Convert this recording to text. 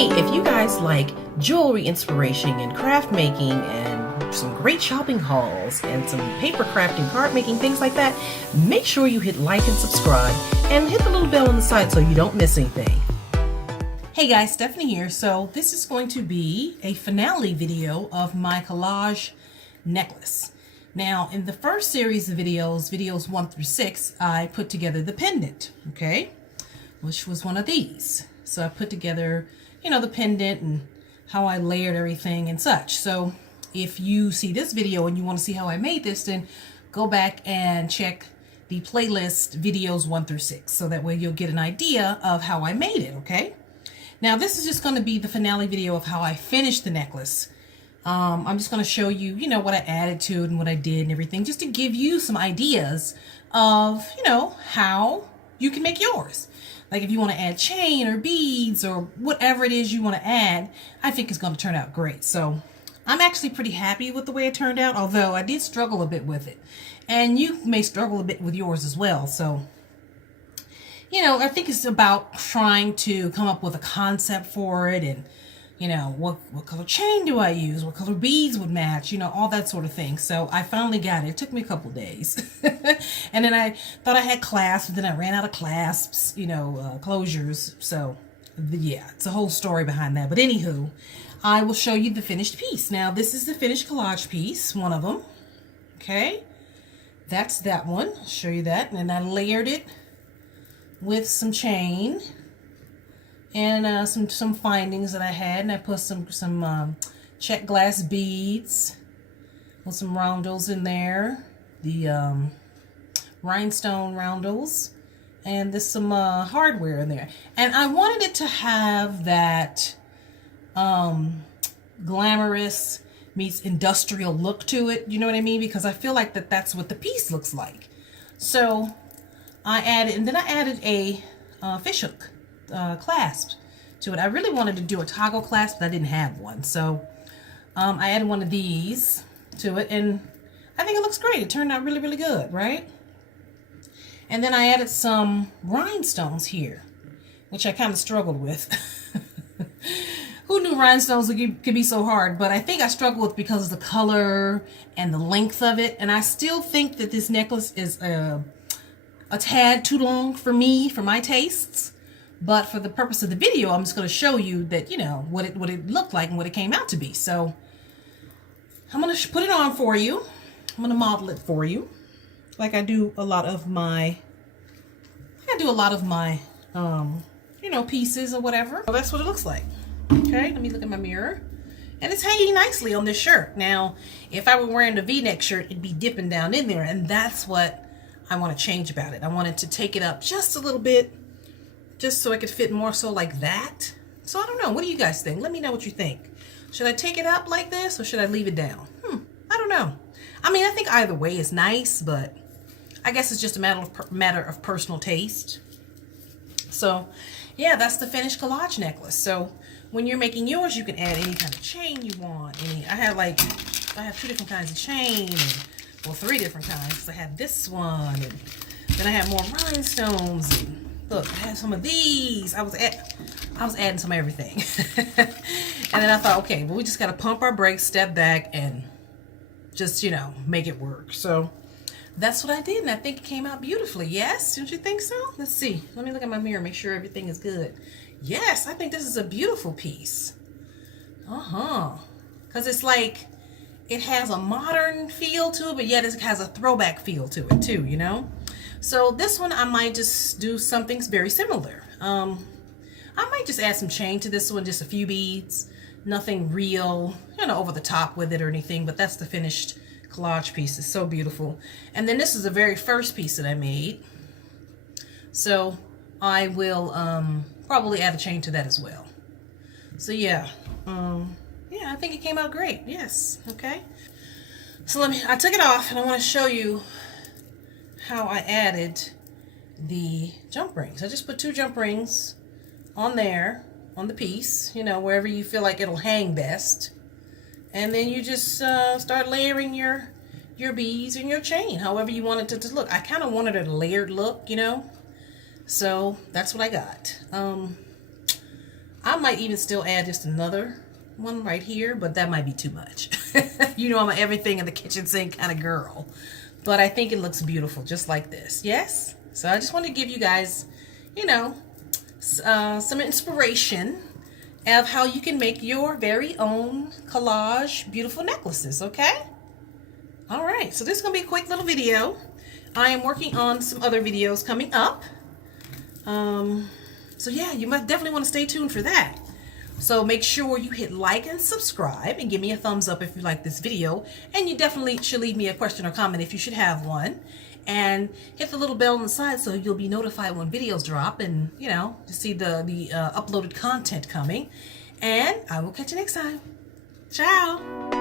Hey, if you guys like jewelry inspiration and craft making and some great shopping hauls and some paper crafting, card making, things like that, make sure you hit like and subscribe and hit the little bell on the side so you don't miss anything. Hey guys, Stephanie here. So this is going to be a finale video of my collage necklace. Now, in the first series of videos 1 through 6, I put together the pendant, okay, which was one of these. So I put together, you know, the pendant and how I layered everything and such. So if you see this video and you want to see how I made this, then go back and check the playlist videos 1 through 6. So that way you'll get an idea of how I made it, okay? Now this is just going to be the finale video of how I finished the necklace. I'm just going to show you, you know, what I added to it and what I did and everything, just to give you some ideas of, you know, how you can make yours. Like if you want to add chain or beads or whatever it is you want to add, I think it's going to turn out great. So I'm actually pretty happy with the way it turned out, although I did struggle a bit with it. And you may struggle a bit with yours as well. So, you know, I think it's about trying to come up with a concept for it and, you know, what color chain do I use? What color beads would match? You know, all that sort of thing. So I finally got it. It took me a couple days. And then I thought I had clasps, but then I ran out of clasps, you know, closures. So, yeah, it's a whole story behind that. But anywho, I will show you the finished piece. Now, this is the finished collage piece, one of them. Okay, that's that one. I'll show you that. And then I layered it with some chain and some findings that I had, and I put some check glass beads with some roundels in there, the rhinestone roundels, and there's some hardware in there. And I wanted it to have that glamorous meets industrial look to it, you know what I mean? Because I feel like that's what the piece looks like. So I added, and then I added a fishhook clasp to it. I really wanted to do a toggle clasp, but I didn't have one. So I added one of these to it, and I think it looks great. It turned out really, really good, right? And then I added some rhinestones here, which I kind of struggled with. Who knew rhinestones could be so hard? But I think I struggled with because of the color and the length of it. And I still think that this necklace is a tad too long for me, for my tastes. But for the purpose of the video, I'm just going to show you that, you know, what it looked like and what it came out to be. So I'm going to put it on for you. I'm going to model it for you, like I do a lot of my, you know, pieces or whatever. So that's what it looks like. Okay, let me look at my mirror. And it's hanging nicely on this shirt. Now, if I were wearing a V-neck shirt, it'd be dipping down in there, and that's what I want to change about it. I wanted to take it up just a little bit, just so it could fit more so like that. So I don't know. What do you guys think? Let me know what you think. Should I take it up like this or should I leave it down? I don't know. I mean, I think either way is nice, but I guess it's just a matter of personal taste. So yeah, that's the finished collage necklace. So when you're making yours, you can add any kind of chain you want. I have 2 different kinds of chain, well, 3 different kinds. I have this one, and then I have more rhinestones. And look, I have some of these. I was adding some of everything. And then I thought, okay, well, we just got to pump our brakes, step back, and just, you know, make it work. So that's what I did, and I think it came out beautifully. Yes? Don't you think so? Let's see. Let me look at my mirror, make sure everything is good. Yes, I think this is a beautiful piece. Because it's like, it has a modern feel to it, but yet it has a throwback feel to it too, you know? So this one, I might just do something very similar. I might just add some chain to this one, just a few beads. Nothing real, you know, over the top with it or anything, but that's the finished collage piece. It's so beautiful. And then this is the very first piece that I made. So I will probably add a chain to that as well. So yeah, yeah, I think it came out great. Yes, okay. So I took it off, and I want to show you how I added the jump rings. I just put 2 jump rings on there, on the piece, you know, wherever you feel like it'll hang best. And then you just start layering your beads and your chain, however you want it to look. I kind of wanted a layered look, you know. So that's what I got. I might even still add just another one right here, but that might be too much. You know, I'm an everything in the kitchen sink kind of girl. But I think it looks beautiful just like this. Yes? So I just want to give you guys, you know, some inspiration of how you can make your very own collage beautiful necklaces, okay? All right, so this is going to be a quick little video. I am working on some other videos coming up. So yeah, you might definitely want to stay tuned for that. So make sure you hit like and subscribe and give me a thumbs up if you like this video. And you definitely should leave me a question or comment if you should have one. And hit the little bell on the side so you'll be notified when videos drop and, you know, to see the uploaded content coming. And I will catch you next time. Ciao.